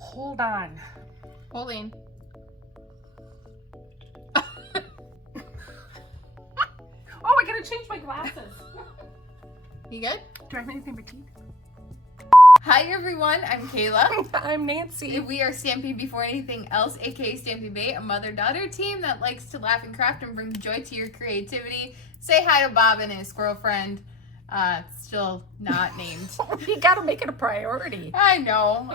Hold on. Holding. Oh, I gotta change my glasses. You good? Do I have anything for teeth? Hi everyone, I'm Kayla. I'm Nancy. We are Stampin' Before Anything Else, aka Stampin' Bay, a mother-daughter team that likes to laugh and craft and bring joy to your creativity. Say hi to Bob and his squirrel friend. Still not named. You gotta make it a priority. I know.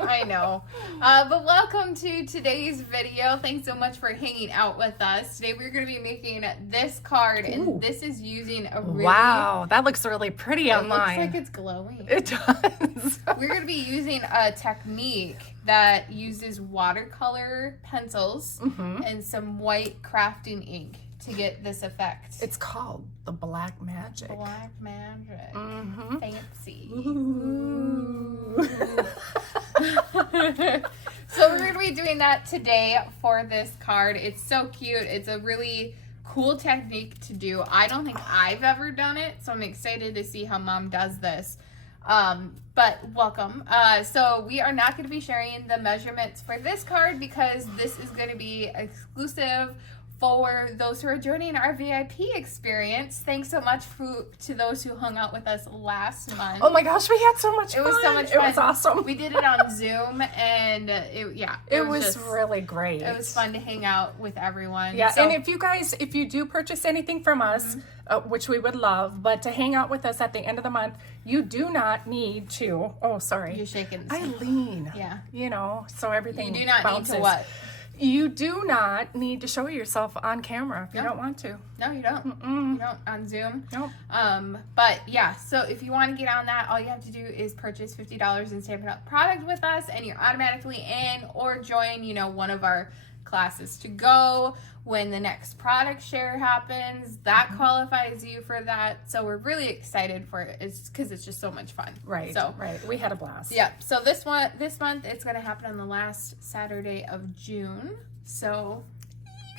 But welcome to today's video. Thanks so much for hanging out with us. Today we're going to be making this card, and this is using a really... Wow, that looks really pretty online. It looks like it's glowing. It does. We're going to be using a technique that uses watercolor pencils and some white crafting ink to get this effect. It's called the Black Magic. Black Magic. Fancy. Ooh. So we're going to be doing that today for this card. It's so cute. It's a really cool technique to do. I don't think I've ever done it, so I'm excited to see how Mom does this. But welcome. So we are not going to be sharing the measurements for this card because this is going to be exclusive for those who are joining our VIP experience. Thanks so much to those who hung out with us last month. Oh my gosh, we had so much fun. It was so much fun. It was awesome. We did it on Zoom, and it was really great. It was fun to hang out with everyone. Yeah, so, and if you do purchase anything from us, which we would love, but to hang out with us at the end of the month, you do not need to. Oh, sorry. You're shaking. I lean. Yeah. You know, so everything. You do not bounces. need to what? You do not need to show yourself on camera if you don't want to. No, you don't. You don't on Zoom. Nope. But yeah, so if you want to get on that, all you have to do is purchase $50 in Stampin' Up product with us, and you're automatically in, or join, one of our classes to go when the next product share happens. That qualifies you for that. So we're really excited for it. It's because it's just so much fun. Right. So we had a blast. Yep. So this month it's going to happen on the last Saturday of June. So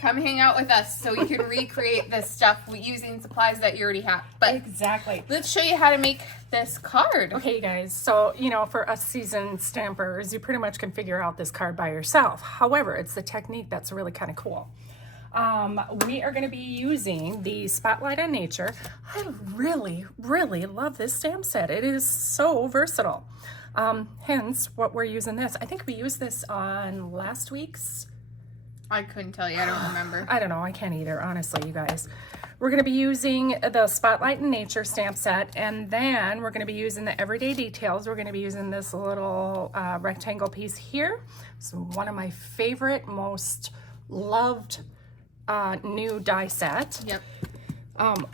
come hang out with us so we can recreate this stuff using supplies that you already have. But exactly. Let's show you how to make this card. Okay, guys. So, for us seasoned stampers, you pretty much can figure out this card by yourself. However, it's the technique that's really kind of cool. We are going to be using the Spotlight on Nature. I really, really love this stamp set. It is so versatile. Hence, what we're using this. I think we used this on last week's. I couldn't tell you. I don't remember. I don't know. I can't either, honestly, you guys. We're going to be using the Spotlight in Nature stamp set, and then we're going to be using the Everyday Details. We're going to be using this little rectangle piece here. So one of my favorite, most loved new die set. Yep.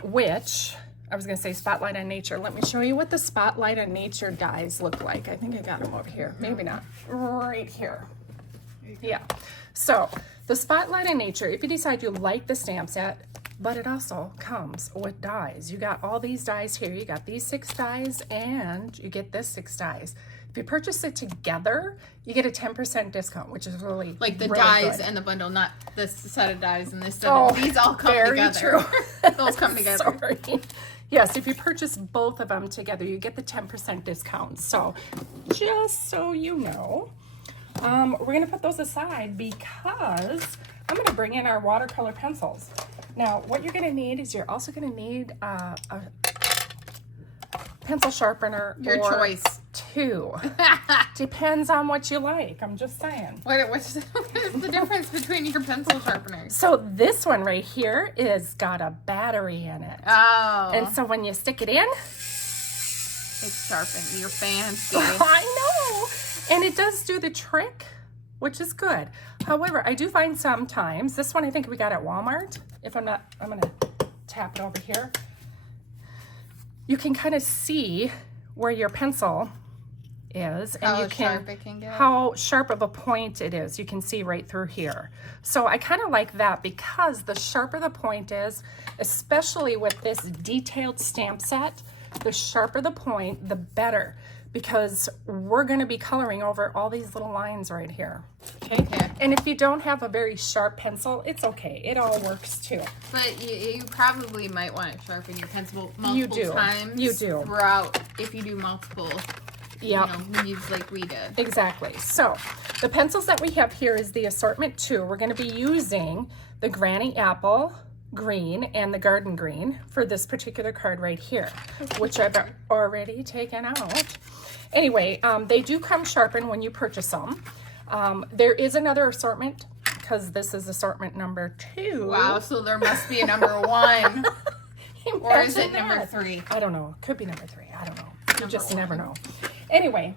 Which, I was going to say Spotlight on Nature. Let me show you what the Spotlight on Nature dies look like. I think I got them over here. Maybe not. Right here. Yeah. So the Spotlight on Nature, if you decide you like the stamp set, but it also comes with dies. You got all these dies here. You got these 6 dies, and you get this 6 dies. If you purchase it together, you get a 10% discount, which is really like the really dies good. and the bundle, not this set of dies and this set of, these all come very together. True. Those come together. Sorry. Yes, if you purchase both of them together, you get the 10% discount. So just so you know, we're going to put those aside because I'm going to bring in our watercolor pencils. Now, what you're going to need is you're also going to need a pencil sharpener. Your choice. 2. Depends on what you like. I'm just saying. What's the difference between your pencil sharpeners? So this one right here is got a battery in it. Oh. And so when you stick it in, it's sharpened. You're fancy. I know. And it does do the trick, which is good. However, I do find sometimes, this one I think we got at Walmart. If I'm not, I'm going to tap it over here. You can kind of see where your pencil is, and how sharp of a point it is. You can see right through here. So I kind of like that because the sharper the point is, especially with this detailed stamp set, the sharper the point, the better, because we're going to be coloring over all these little lines right here. Okay? And if you don't have a very sharp pencil, it's okay. It all works too. But you probably might want to sharpen your pencil multiple times. You do. Throughout, if you do multiple leaves like we did. Exactly. So the pencils that we have here is the assortment 2. We're going to be using the Granny Apple green and the garden green for this particular card right here, which I've already taken out. Anyway, they do come sharpened when you purchase them. There is another assortment because this is assortment number 2. Wow, so there must be a number 1. Or is it number 3? I don't know. Could be number 3. I don't know. You just never know. Anyway,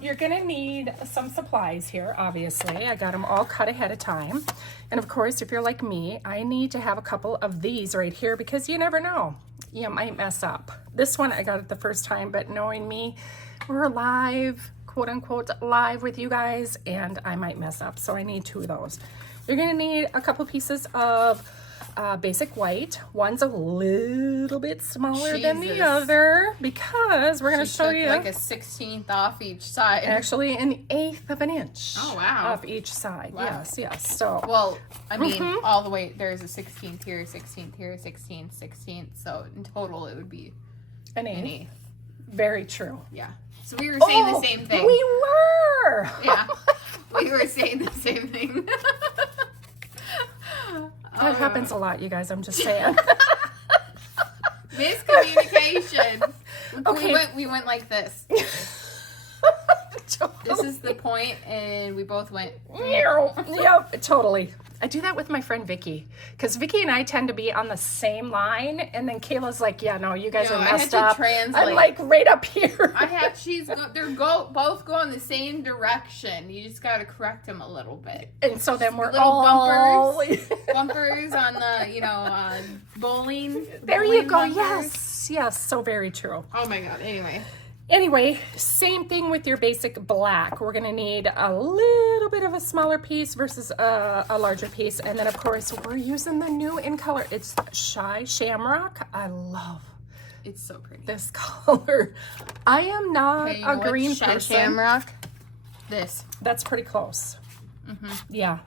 you're going to need some supplies here, obviously. I got them all cut ahead of time. And of course, if you're like me, I need to have a couple of these right here because you never know. You might mess up. This one, I got it the first time, but knowing me, we're live, quote unquote, live with you guys, and I might mess up. So I need 2 of those. You're going to need a couple pieces of basic white. One's a little bit smaller than the other because we're going to show you like a 16th off each side. Actually, an 1/8 of an inch. Oh wow! Off each side. Wow. Yes. So well, I mean, all the way there's a 16th here, 16th here, 16th, 16th. So in total, it would be an 1/8. Very true. Yeah. So we were saying the same thing. We were. Yeah. We were saying the same thing. That happens a lot, you guys. I'm just saying. Miscommunication. Okay. We went like this. Totally. This is the point, and we both went. Yep, totally. I do that with my friend Vicky because Vicky and I tend to be on the same line, and then Kayla's like, "Yeah, no, you guys are messed up." Translate. I'm like right up here. They're both going the same direction. You just got to correct them a little bit. And so then we're little all bumpers on the bowling. There you go. Bumpers. Yes. So very true. Oh my god. Anyway, same thing with your basic black. We're going to need a little bit of a smaller piece versus a larger piece. And then, of course, we're using the new in color. It's Shamrock. I love it's so pretty. This color. I am not a green person. Shamrock. This. That's pretty close. Yeah.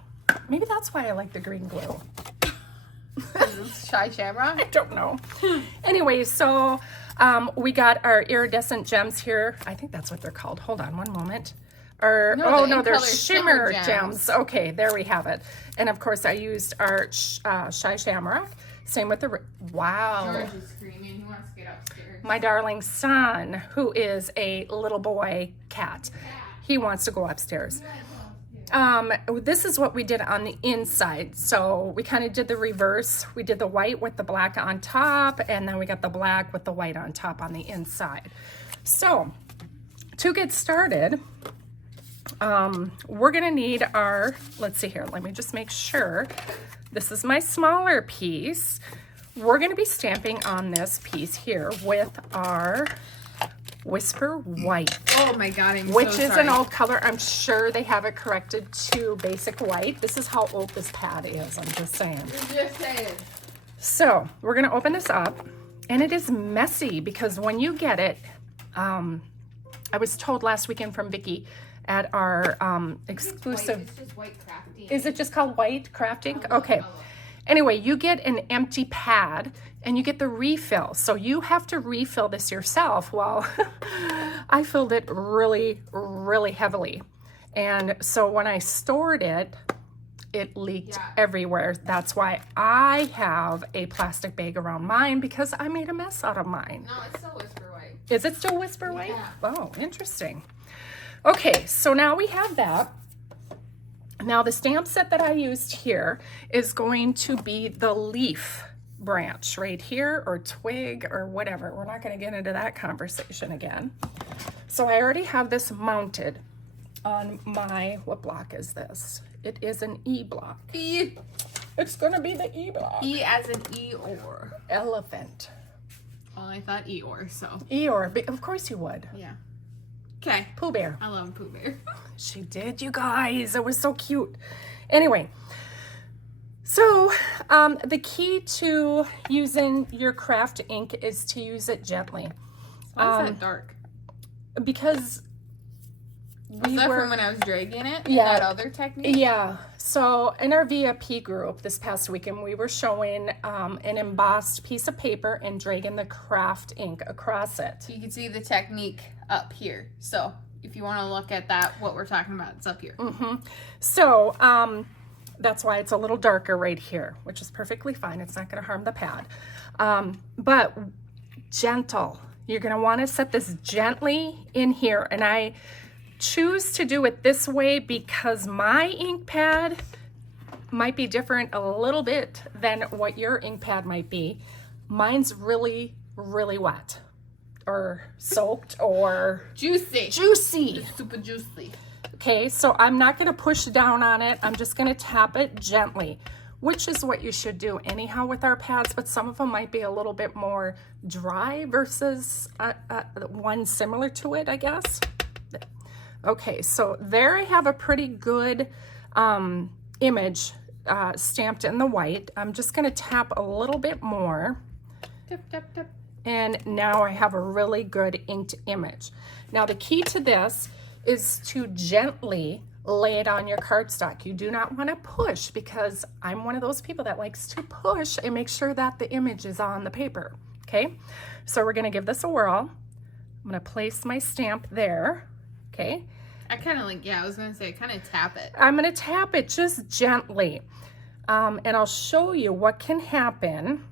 Maybe that's why I like the green glue. Shy Shamrock? I don't know. Anyway, so we got our iridescent gems here. I think that's what they're called. Hold on one moment. They're shimmer gems. Okay, there we have it. And of course, I used our Shy Shamrock. Same with the wow. George is screaming. He wants to get upstairs. My darling son, who is a little boy cat, he wants to go upstairs. This is what we did on the inside. So we kind of did the reverse. We did the white with the black on top, and then we got the black with the white on top on the inside. So to get started, we're gonna need our, let's see here, let me just make sure. This is my smaller piece. We're gonna be stamping on this piece here with our Whisper White. Oh my god, which is an old color. I'm sure they have it corrected to basic white. This is how old this pad is. I'm just saying. So we're gonna open this up, and it is messy because when you get it, I was told last weekend from Vicky at our exclusive. It's just white crafting. Is it just called white crafting? Okay. Anyway, you get an empty pad and you get the refill. So you have to refill this yourself. Well, I filled it really, really heavily. And so when I stored it, it leaked everywhere. That's why I have a plastic bag around mine because I made a mess out of mine. No, it's still Whisper White. Is it still Whisper White? Yeah. Oh, interesting. Okay, so now we have that. Now the stamp set that I used here is going to be the leaf branch right here, or twig, or whatever. We're not going to get into that conversation again. So I already have this mounted on my, what block is this? It is an E block. E. It's going to be the E block. E as in Eeyore. Elephant. Well, I thought Eeyore, so. Eeyore, of course you would. Yeah. Okay. Pooh Bear. I love Pooh Bear. She did, you guys. It was so cute. Anyway, so the key to using your craft ink is to use it gently. Why is that dark? Because Was that from when I was dragging it? Yeah. That other technique? Yeah. So in our VIP group this past weekend, we were showing an embossed piece of paper and dragging the craft ink across it. So you can see the technique up here. So if you want to look at that, what we're talking about, it's up here. So that's why it's a little darker right here, which is perfectly fine. It's not going to harm the pad. But gentle. You're going to want to set this gently in here. And I choose to do it this way because my ink pad might be different a little bit than what your ink pad might be. Mine's really, really wet or soaked or Juicy. juicy. Super juicy. Okay, so I'm not going to push down on it. I'm just going to tap it gently, which is what you should do anyhow with our pads, but some of them might be a little bit more dry versus one similar to it, I guess. Okay, so there I have a pretty good image stamped in the white. I'm just going to tap a little bit more. Tap, tap, tap. And now I have a really good inked image. Now the key to this is to gently lay it on your cardstock. You do not want to push because I'm one of those people that likes to push and make sure that the image is on the paper. Okay, so we're going to give this a whirl. I'm going to place my stamp there. Okay. I kind of like, yeah, I was going to say, kind of tap it. I'm going to tap it just gently. And I'll show you what can happen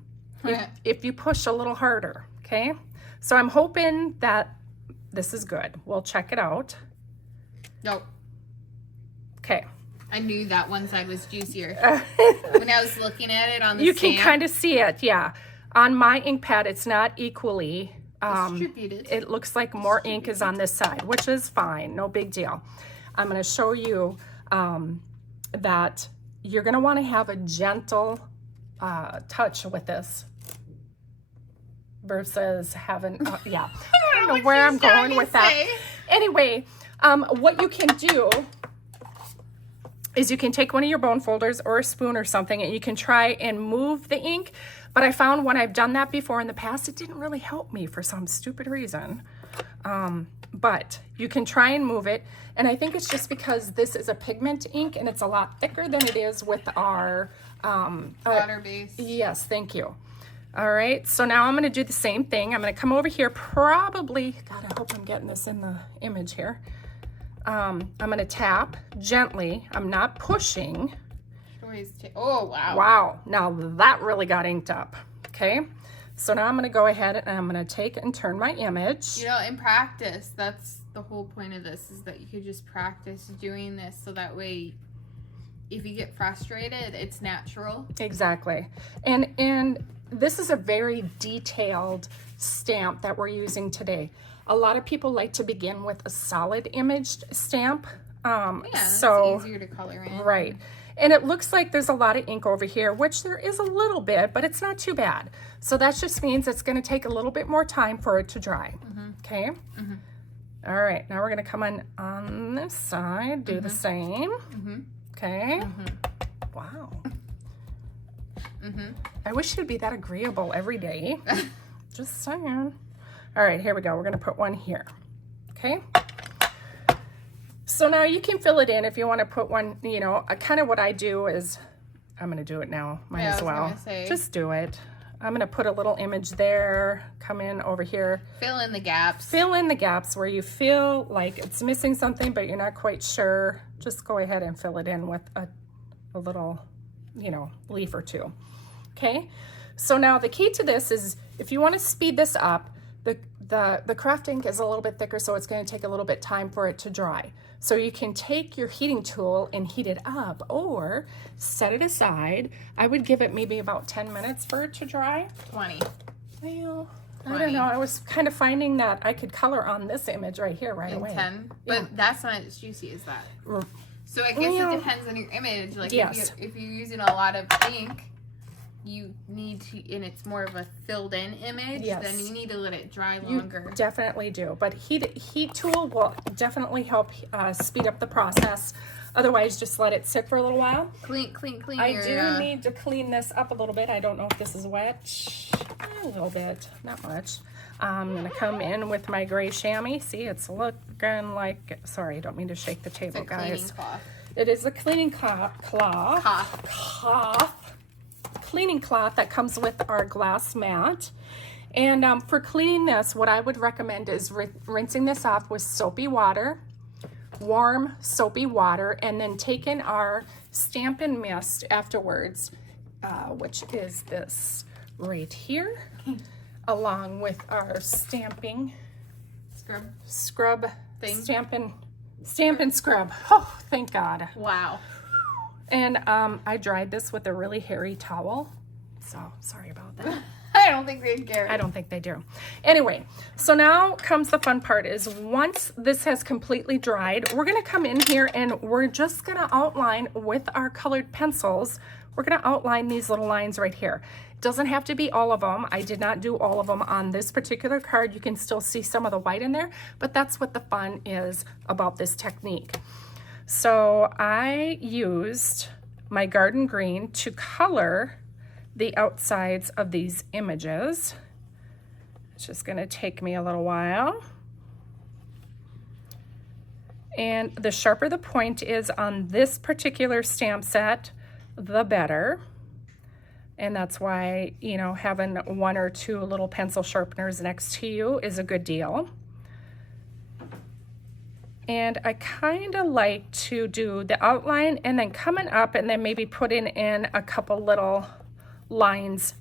if you push a little harder. Okay. So I'm hoping that this is good. We'll check it out. Nope. Okay. I knew that one side was juicier. When I was looking at it on the You stamp, can kind of see it, yeah. On my ink pad, it's not equally distributed. It looks like more ink is on this side, which is fine, no big deal. I'm going to show you that you're going to want to have a gentle touch with this versus having, yeah. I don't know where I'm going with that. Anyway, what you can do is you can take one of your bone folders or a spoon or something and you can try and move the ink. But I found when I've done that before in the past, it didn't really help me for some stupid reason. But you can try and move it. And I think it's just because this is a pigment ink and it's a lot thicker than it is with our water base. Yes, thank you. All right, so now I'm going to do the same thing. I'm going to come over here probably, God, I hope I'm getting this in the image here. I'm going to tap gently. I'm not pushing. Oh, wow. Wow, now that really got inked up. Okay, so now I'm going to go ahead and I'm going to take and turn my image. You know, in practice, that's the whole point of this, is that you could just practice doing this so that way if you get frustrated, it's natural. Exactly. And this is a very detailed stamp that we're using today. A lot of people like to begin with a solid imaged stamp. Yeah, so it's easier to color in. Right. And it looks like there's a lot of ink over here, which there is a little bit, but it's not too bad. So that just means it's going to take a little bit more time for it to dry. Okay. All right. Now we're going to come on this side, do the same. Okay. Wow. I wish you'd be that agreeable every day. Just saying. All right, here we go. We're going to put one here. Okay. So now you can fill it in if you want to put one, you know, kind of what I do is, I'm going to do it now, might as well. Just do it. I'm going to put a little image there, come in over here. Fill in the gaps. Fill in the gaps where you feel like it's missing something, but you're not quite sure. Just go ahead and fill it in with a little, you know, leaf or two. Okay. So now the key to this is if you want to speed this up, the craft ink is a little bit thicker, so it's going to take a little bit time for it to dry. So you can take your heating tool and heat it up or set it aside. I would give it maybe about 10 minutes for it to dry. 20. Well, I don't know. I was kind of finding that I could color on this image right here right away. 10? But that's not as juicy as that. So I guess it depends on your image. Like if you're using a lot of ink, you need to, and it's more of a filled in image, then you need to let it dry longer. You definitely do. But heat tool will definitely help speed up the process. Otherwise, just let it sit for a little while. Clean. I do need to clean this up a little bit. I don't know if this is wet. A little bit, not much. I'm going to come in with my gray chamois. See, it's looking like, sorry, I don't mean to shake the table, it's a guys. Cloth. It is a cleaning cloth. Cleaning cloth that comes with our glass mat. And for cleaning this, what I would recommend is rinsing this off with soapy water, warm soapy water, and then taking our Stampin' Mist afterwards, which is this right here, along with our stamping scrub thing. Stampin' Scrub. Oh, thank God. Wow. And I dried this with a really hairy towel, so sorry about that. I don't think they'd care. I don't think they do. Anyway, so now comes the fun part is once this has completely dried, we're going to come in here and we're just going to outline with our colored pencils. We're going to outline these little lines right here. It doesn't have to be all of them. I did not do all of them on this particular card. You can still see some of the white in there, but that's what the fun is about this technique. So I used my garden green to color the outsides of these images. It's just going to take me a little while. And the sharper the point is on this particular stamp set, the better. And that's why, you know, having 1 or 2 little pencil sharpeners next to you is a good deal. And I kind of like to do the outline and then coming up and then maybe putting in a couple little lines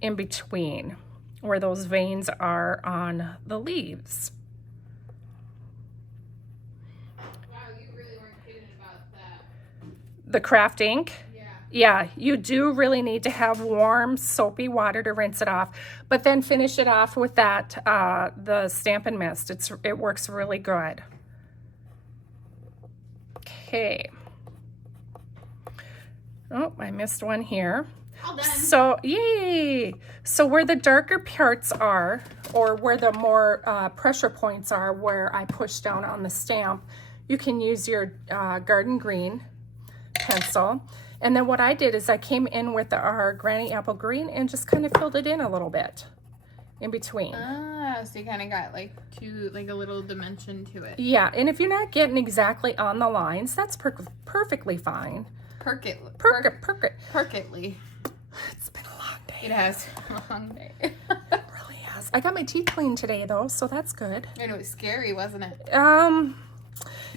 in between where those veins are on the leaves. Wow, you really weren't kidding about that. The craft ink? Yeah. Yeah, you do really need to have warm soapy water to rinse it off, but then finish it off with that the Stampin' Mist. It works really good. Okay. Oh, I missed one here. All done. So, yay! So where the darker parts are, or where the more pressure points are, where I push down on the stamp, you can use your garden green pencil. And then what I did is I came in with our Granny Apple Green and just kind of filled it in a little bit in between. Ah, so you kind of got like a little dimension to it. Yeah, and if you're not getting exactly on the lines, that's perfectly fine. Perfectly. It's been a long day. It has been a long day. It really has. I got my teeth cleaned today though, so that's good. And it was scary, wasn't it?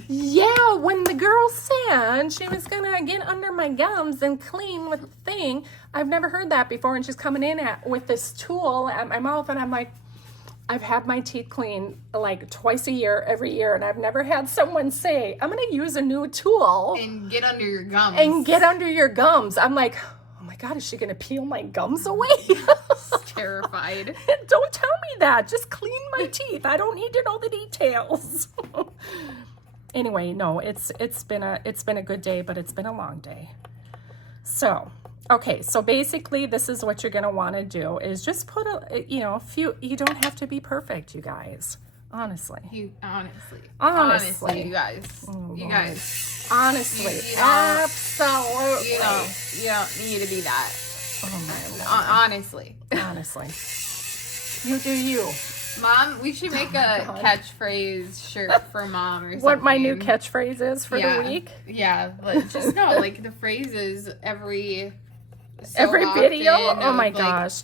Yeah, when the girl said she was gonna get under my gums and clean with the thing, I've never heard that before, and she's coming in with this tool at my mouth, and I'm like, I've had my teeth cleaned like twice a year, every year, and I've never had someone say, I'm gonna use a new tool and get under your gums. I'm like, oh my God, is she gonna peel my gums away? Terrified. Don't tell me that. Just clean my teeth. I don't need to know the details. Anyway, no, it's been a good day, but it's been a long day. So, okay, so basically this is what you're gonna want to do is just put a few. You don't have to be perfect, you guys. Honestly. Honestly, you guys. Oh, you guys. Honestly, you absolutely. You don't need to be that. Oh my Lord. Honestly. You do you. Mom, we should make a catchphrase shirt for Mom or something. What my new catchphrase is for the week? Yeah, just no, like the phrases every video. Oh my like, gosh.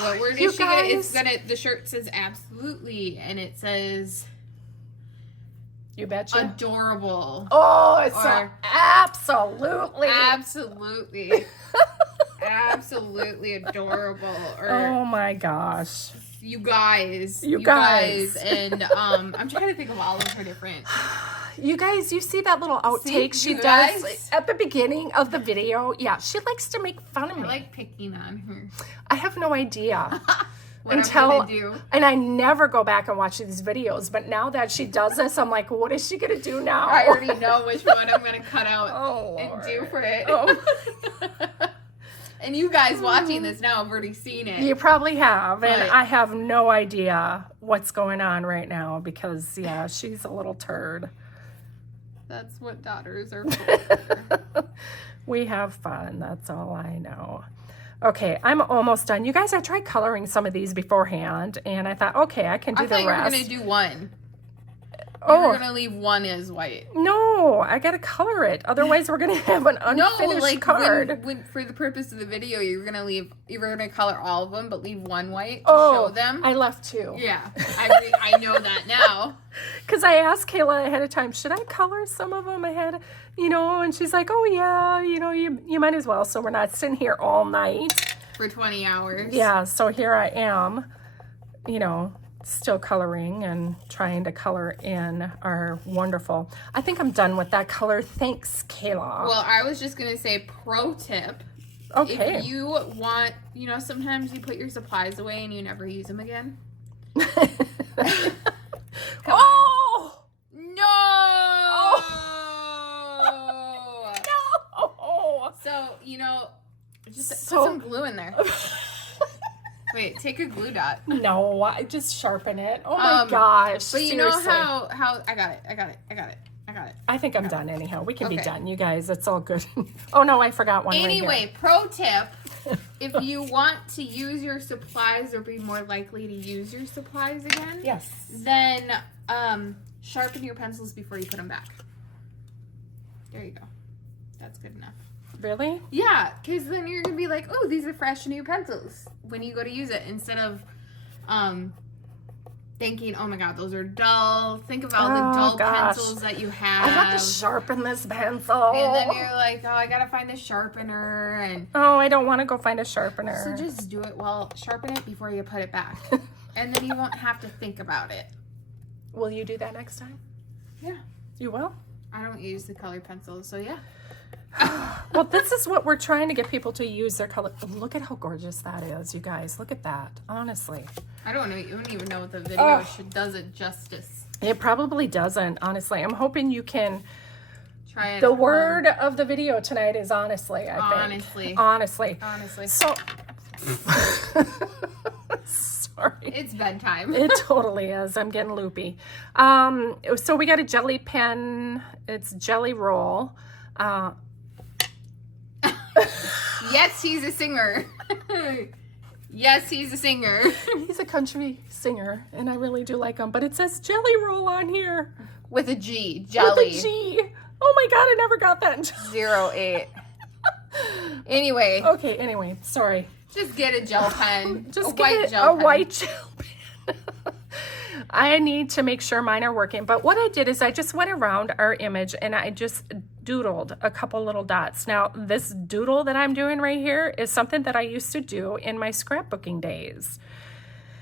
What word is she gonna? It's gonna. The shirt says absolutely, and it says. You betcha. Adorable. Oh, it's absolutely. Absolutely. Absolutely adorable. Or, oh my gosh. You guys. And I'm trying to think of all of her different. You guys, you see that little outtake she does at the beginning of the video? Yeah, she likes to make fun of me. I like picking on her. I have no idea. I'm gonna do. And I never go back and watch these videos, but now that she does this, I'm like, what is she gonna do now? I already know which one I'm gonna cut out and do for it. Oh. And you guys watching this now have already seen it. You probably have, and I have no idea what's going on right now because, yeah, she's a little turd. That's what daughters are for. We have fun, that's all I know. Okay, I'm almost done. You guys, I tried coloring some of these beforehand, and I thought, okay, I can do the rest. I thought you were going to do one. Oh. We're gonna leave one as white. No, I gotta color it. Otherwise, we're gonna have an unfinished card. When, for the purpose of the video, you're gonna color all of them, but leave one white to Oh, show them. I left two. Yeah, I know that now. Because I asked Kayla ahead of time, should I color some of them ahead? And she's like, oh yeah, you might as well. So we're not sitting here all night. For 20 hours. Yeah, so here I am, still coloring and trying to color in our wonderful. I think I'm done with that color. Thanks, Kayla. Well, I was just going to say pro tip. Okay. If you want, sometimes you put your supplies away and you never use them again. Oh! No! Oh! No! So, just So- put some glue in there. Wait, take a glue dot. No, I just sharpen it. Oh my gosh. But you seriously. know how I got it. I think I'm done anyhow. We can be Okay. done, you guys. It's all good. Oh no, I forgot one right Anyway, here. pro tip, if you want to use your supplies or be more likely to use your supplies again, Yes. then sharpen your pencils before you put them back. There you go. That's good enough. Really? Yeah, because then you're going to be like, oh, these are fresh new pencils when you go to use it, instead of thinking, oh my god, those are dull. Think of all the dull pencils that you have. I have to sharpen this pencil. And then you're like, oh, I got to find the sharpener. And Oh, I don't want to go find a sharpener. so just do it. Well, sharpen it before you put it back. And then you won't have to think about it. Will you do that next time? Yeah. You will? I don't use the colored pencils, so yeah. Well, this is what we're trying to get people to use their color. Look at how gorgeous that is, you guys. Look at that. Honestly. I don't know. You don't even know if the video does it justice. It probably doesn't, honestly. I'm hoping you can. Try it. The word of the video tonight is honestly, I think. Honestly. Honestly. So. Sorry. It's bedtime. It totally is. I'm getting loopy. So we got a jelly pen. It's jelly roll. Yes, he's a singer. Yes, he's a singer. He's a country singer, and I really do like him. But it says jelly roll on here. With a G. Jelly. With a G. Oh my god, I never got that. 08. Anyway. Okay, anyway, sorry. Just get a gel pen. Just a get white it, gel a pen. white gel pen. I need to make sure mine are working. But what I did is I just went around our image and I just doodled a couple little dots. Now, this doodle that I'm doing right here is something that I used to do in my scrapbooking days.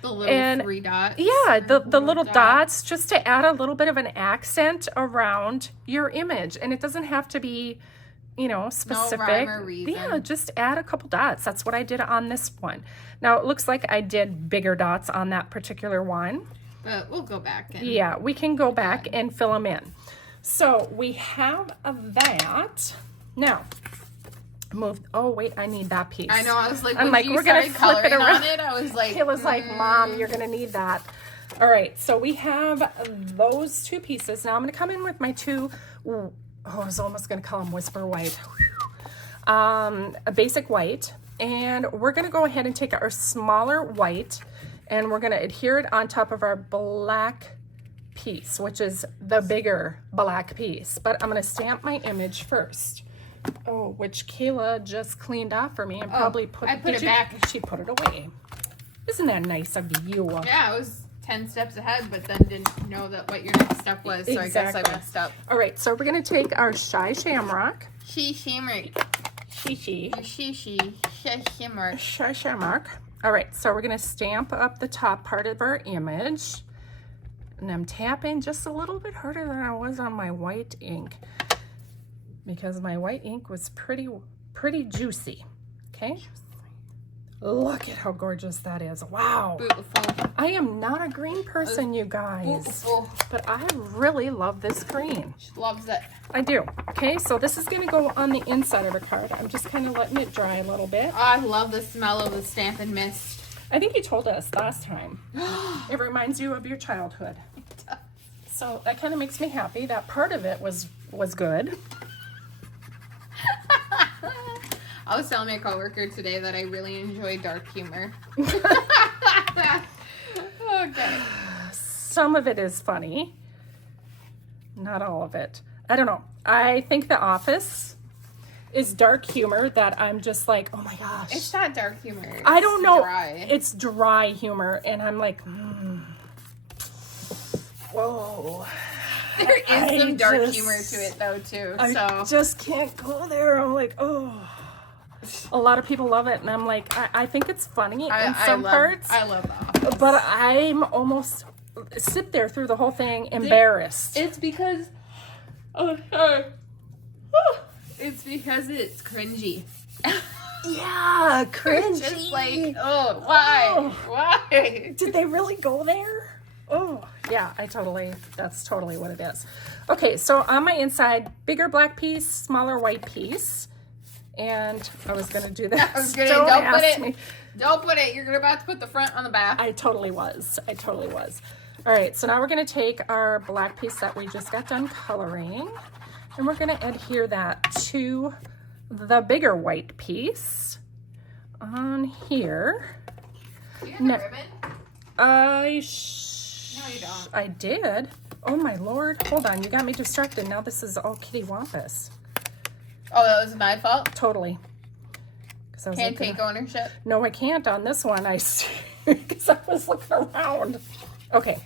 The little 3 dots. Yeah, the little dots, just to add a little bit of an accent around your image. And it doesn't have to be, specific. No rhyme or reason. Yeah, just add a couple dots. That's what I did on this one. Now, it looks like I did bigger dots on that particular one. But we'll go back. Yeah, we can go back and fill them in. So we have that. Now, move. Oh, wait, I need that piece. I know. I was like, I'm when like, you we're going to started flip it coloring around. on it, I was like, Kayla's like, Mom, you're going to need that. All right, so we have those two pieces. Now I'm going to come in with my two, I was almost going to call them Whisper White. A basic white. And we're going to go ahead and take our smaller white and we're going to adhere it on top of our black piece, which is the bigger black piece. But I'm going to stamp my image first. Oh, which Kayla just cleaned off for me and probably put it back. She put it away. Isn't that nice of you? Yeah, I was 10 steps ahead, but then didn't know that what your next step was, so Exactly. I guess I messed up. All right, so we're going to take our Shamrock. Shamrock. Shamrock. Shamrock. All right, so we're going to stamp up the top part of our image. And I'm tapping just a little bit harder than I was on my white ink because my white ink was pretty juicy. Okay? Look at how gorgeous that is. Wow. Beautiful. I am not a green person, you guys. Beautiful. But I really love this green. She loves it. I do. Okay, so this is going to go on the inside of the card. I'm just kind of letting it dry a little bit. Oh, I love the smell of the Stampin' Mist. I think you told us last time. It reminds you of your childhood. So that kind of makes me happy. That part of it was good. I was telling my coworker today that I really enjoy dark humor. Okay. Some of it is funny. not all of it. I don't know. I think The Office is dark humor that I'm just like, oh my gosh. It's not dark humor. It's I don't know. Dry. It's dry humor, and I'm like, whoa. There is some dark humor to it though too. I just can't go there. I'm like, oh. A lot of people love it, and I'm like, I think it's funny in some parts. I love The Office. But I'm almost sit there through the whole thing embarrassed. It's because it's because it's cringy. Yeah, cringy. It's just like, oh, why? Oh. Why? Did they really go there? Oh, yeah, that's totally what it is. Okay, so on my inside, bigger black piece, smaller white piece. And I was going to do that. I was gonna, don't put it. You're about to put the front on the back. I totally was. All right, so now we're going to take our black piece that we just got done coloring, and we're going to adhere that to the bigger white piece on here. Do you have a ribbon? No, you don't. I did. Oh my Lord. Hold on. You got me distracted. Now this is all kitty wampus. Oh, that was my fault? Totally. Can't take ownership? No, I can't on this one. I see. Because I was looking around. Okay.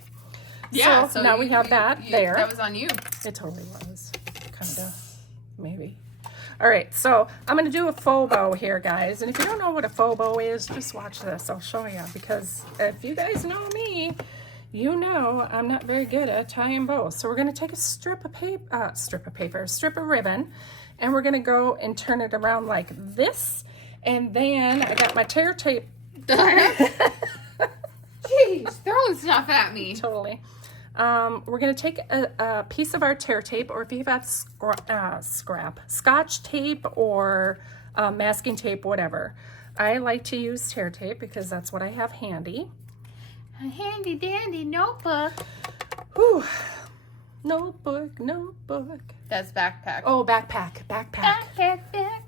Yeah. So now we have that there. That was on you. It totally was. Kind of. Maybe. All right. So I'm going to do a faux bow here, guys. And if you don't know what a faux bow is, just watch this. I'll show you. Because if you guys know me, you know I'm not very good at tying bows. So we're going to take a strip of ribbon, and we're going to go and turn it around like this. And then I got my tear tape. Jeez, throwing stuff at me. Totally. We're going to take a piece of our tear tape, or if you have scotch tape or masking tape, whatever. I like to use tear tape because that's what I have handy. A handy dandy notebook. Whew. Notebook. That's backpack. Oh, backpack. Backpack.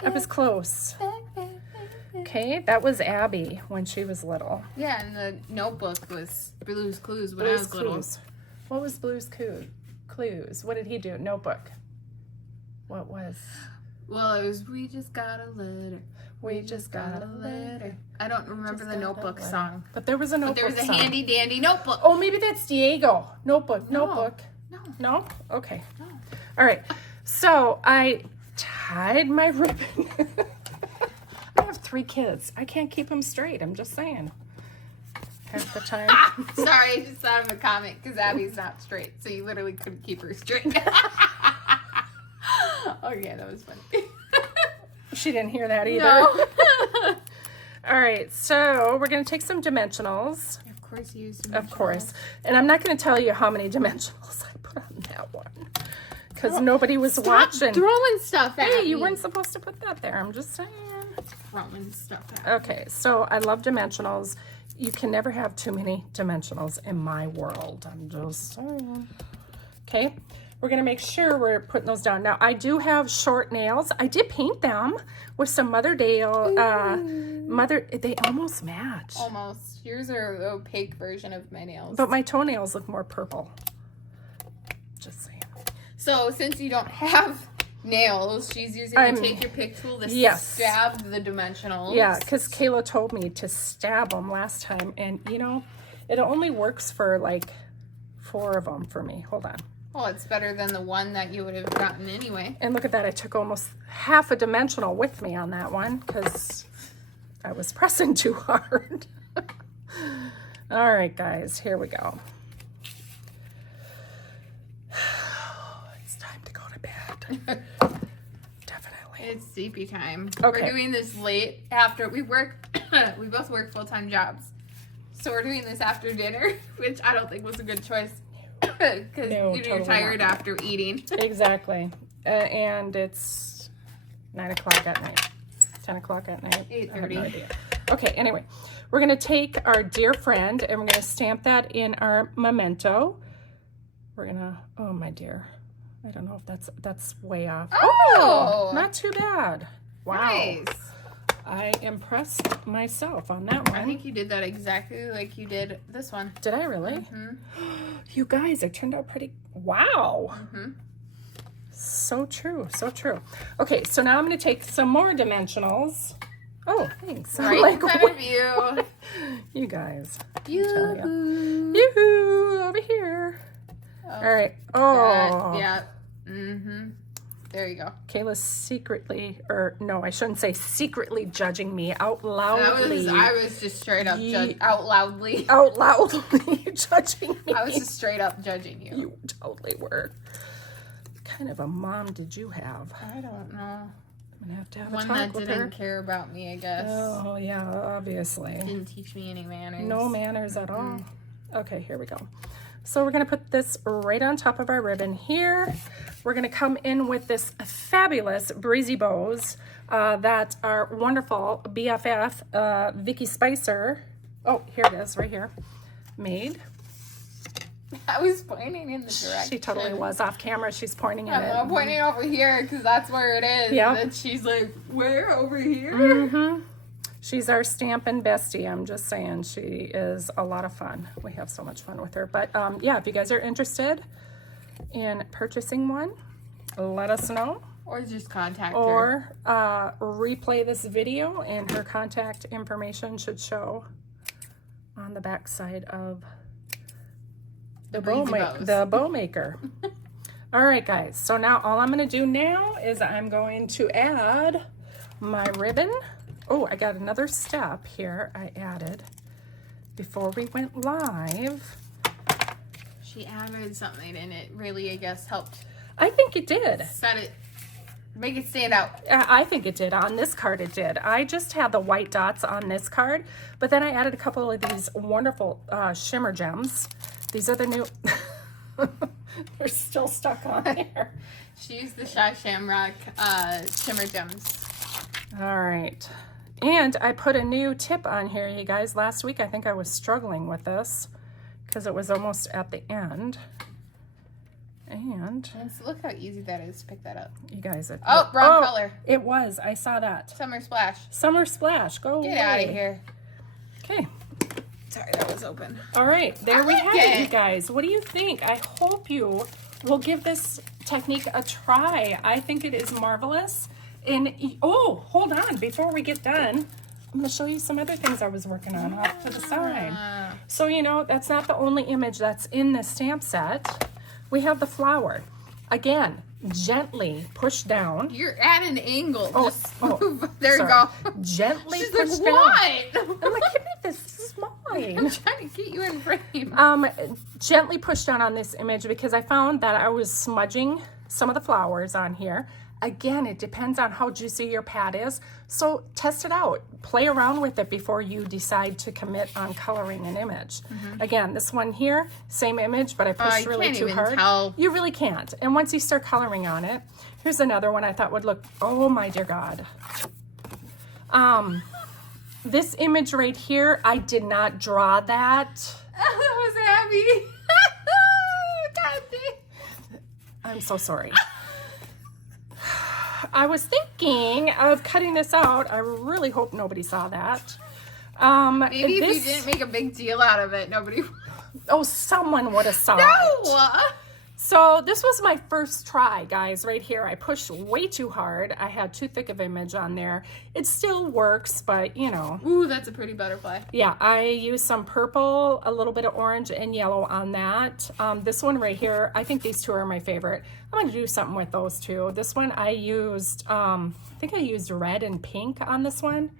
I was close. Backpack. Okay, that was Abby when she was little. Yeah, and the notebook was Blue's Clues when I was little. What was Blue's Clues? What did he do? Notebook. What was? Well, it was We Just Got a Letter. We just got a letter. I don't remember the notebook song. But there was a notebook But there was a song. handy dandy notebook. Oh, maybe that's Diego. Notebook. No. No? Okay. No. All right. So I tied my ribbon. I have 3 kids. I can't keep them straight. I'm just saying. Half the time. Sorry, I just thought of a comment because Abby's not straight. So you literally couldn't keep her straight. Okay, that was funny. She didn't hear that either. No. All right, so we're going to take some dimensionals. Of course you use dimensionals. Of course. And I'm not going to tell you how many dimensionals I put on that one. Because nobody was watching. Throwing stuff at Hey, me. you weren't supposed to put that there. I'm just saying. Throwing stuff at me. Okay, so I love dimensionals. You can never have too many dimensionals in my world. I'm just saying. Okay, we're going to make sure we're putting those down. Now, I do have short nails. I did paint them with some Motherdale. They almost match. Almost. Yours are the opaque version of my nails. But my toenails look more purple. Just saying. So, since you don't have nails, she's using the take your pick tool to stab the dimensionals. Yeah, because Kayla told me to stab them last time. And, you know, it only works for like 4 of them for me. Hold on. Well, it's better than the one that you would have gotten anyway. And look at that. I took almost half a dimensional with me on that one because I was pressing too hard. All right, guys. Here we go. It's time to go to bed. Definitely. It's sleepy time. Okay. We're doing this late after we work. We both work full-time jobs. So we're doing this after dinner, which I don't think was a good choice. Because you're totally tired not. after eating. Exactly. And it's 9 o'clock at night. 10 o'clock at night. 8:30. No idea. Okay, anyway. We're going to take our dear friend and we're going to stamp that in our memento. We're going to, oh my dear. I don't know if that's way off. Oh! Not too bad. Wow. Nice. I impressed myself on that one. I think you did that exactly like you did this one. Did I really? Mm-hmm. You guys, it turned out pretty, wow. Mm-hmm. So true, so true. Okay, so now I'm going to take some more dimensionals. Oh, thanks. Right I'm in front of you. You guys. Yoo-hoo. Yoo-hoo, over here. Oh, All right. Oh. yeah. Mm-hmm. There you go. Kayla's secretly, or no, I shouldn't say secretly judging me out loudly. I was just straight up out loudly. Out loudly judging me. I was just straight up judging you. You totally were. What kind of a mom did you have? I don't know. I'm gonna have to have One a talk that with didn't her. care about me, I guess. Oh yeah, obviously. Didn't teach me any manners. No manners at all. Okay, here we go. So we're gonna put this right on top of our ribbon here. We're gonna come in with this fabulous breezy bows that our wonderful BFF, Vicky Spicer. Oh, here it is, right here. Made. I was pointing in the direction. She totally was off camera. She's pointing at it. I'm pointing over here because that's where it is. Yep. And she's like, where? Over here? Mm-hmm. She's our Stampin' bestie. I'm just saying, she is a lot of fun. We have so much fun with her. But yeah, if you guys are interested in purchasing one, let us know. Or just contact her. Or replay this video, and her contact information should show on the back side of the bow maker. All right, guys. So now all I'm going to do now is I'm going to add my ribbon. Oh, I got another step here I added before we went live. She added something and it really, I guess, helped I think it did. set it, make it stand out. I think it did. On this card it did. I just had the white dots on this card, but then I added a couple of these wonderful shimmer gems. These are the new... They're still stuck on there. She used the Shamrock shimmer gems. All right. And I put a new tip on here, you guys. Last week I think I was struggling with this because it was almost at the end. And Look how easy that is to pick that up. you guys... Oh, wrong color. It was. I saw that. Summer Splash. Summer Splash. Go Get away. out of here. Okay. Sorry, that was open. All right, there we like have it, it. you guys. What do you think? I hope you will give this technique a try. I think it is marvelous. And, oh, hold on. Before we get done, I'm going to show you some other things I was working on off to the side. So, you know, that's not the only image that's in this stamp set. We have the flower. Again, gently push down. You're at an angle. Just move. There Sorry. you go. Gently She's push like, down. what? I'm like, give me this. This is mine. I'm trying to get you in frame. Gently push down on this image because I found that I was smudging some of the flowers on here. Again, it depends on how juicy your pad is. So test it out. Play around with it before you decide to commit on coloring an image. Again, this one here, same image, but I pushed really too hard. Tell. You really can't. And once you start coloring on it, here's another one I thought would look, oh my dear God. This image right here, I did not draw that. I was happy. God damn. I'm so sorry. I was thinking of cutting this out. I really hope nobody saw that. Maybe if you didn't make a big deal out of it, nobody... Oh, someone would have saw it. No! So this was my first try, guys, right here. I pushed way too hard. I had too thick of image on there. It still works, but you know. Ooh, that's a pretty butterfly. Yeah, I used some purple, a little bit of orange and yellow on that. This one right here, I think these two are my favorite. I'm going to do something with those two. This one I used, I think I used red and pink on this one.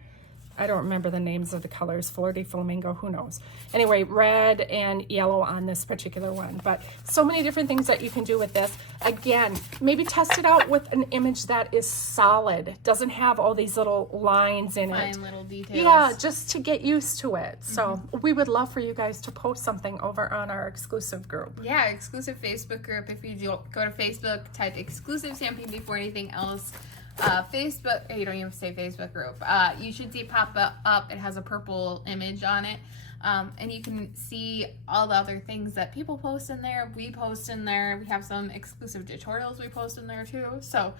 I don't remember the names of the colors, Flirty Flamingo, who knows. Anyway, red and yellow on this particular one. But so many different things that you can do with this. Again, maybe test it out with an image that is solid. Doesn't have all these little lines in it. Fine little details. Yeah, just to get used to it. So we would love for you guys to post something over on our exclusive group. Yeah, exclusive Facebook group. If you do, go to Facebook, type exclusive stamping before anything else. Facebook, you don't even say Facebook group. You should see it pop up. It has a purple image on it. And you can see all the other things that people post in there. We post in there. We have some exclusive tutorials we post in there too. So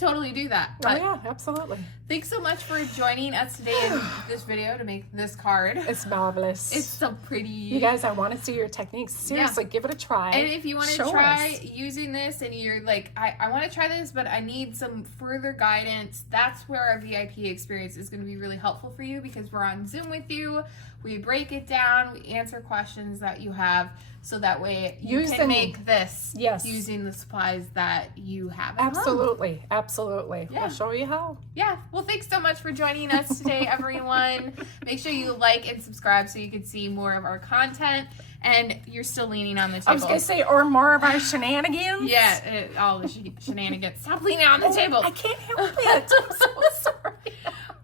totally do that. Oh But yeah, absolutely. thanks so much for joining us today in this video to make this card. It's marvelous. It's so pretty. You guys, I want to see your techniques. Seriously, give it a try. And if you want to Show try us. using this and you're like, I want to try this, but I need some further guidance, that's where our VIP experience is going to be really helpful for you, because we're on Zoom with you. We break it down. We answer questions that you have, so that way you can make this using the supplies that you have at home. Absolutely. Absolutely. Yeah. We'll show you how. Yeah. Well, thanks so much for joining us today, everyone. Make sure you like and subscribe so you can see more of our content. And you're still leaning on the table. I was going to say, or more of our shenanigans. Yeah, all the shenanigans. Stop leaning on the table. I can't help it. I'm so sorry.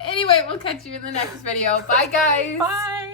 Anyway, we'll catch you in the next video. Bye, guys. Bye.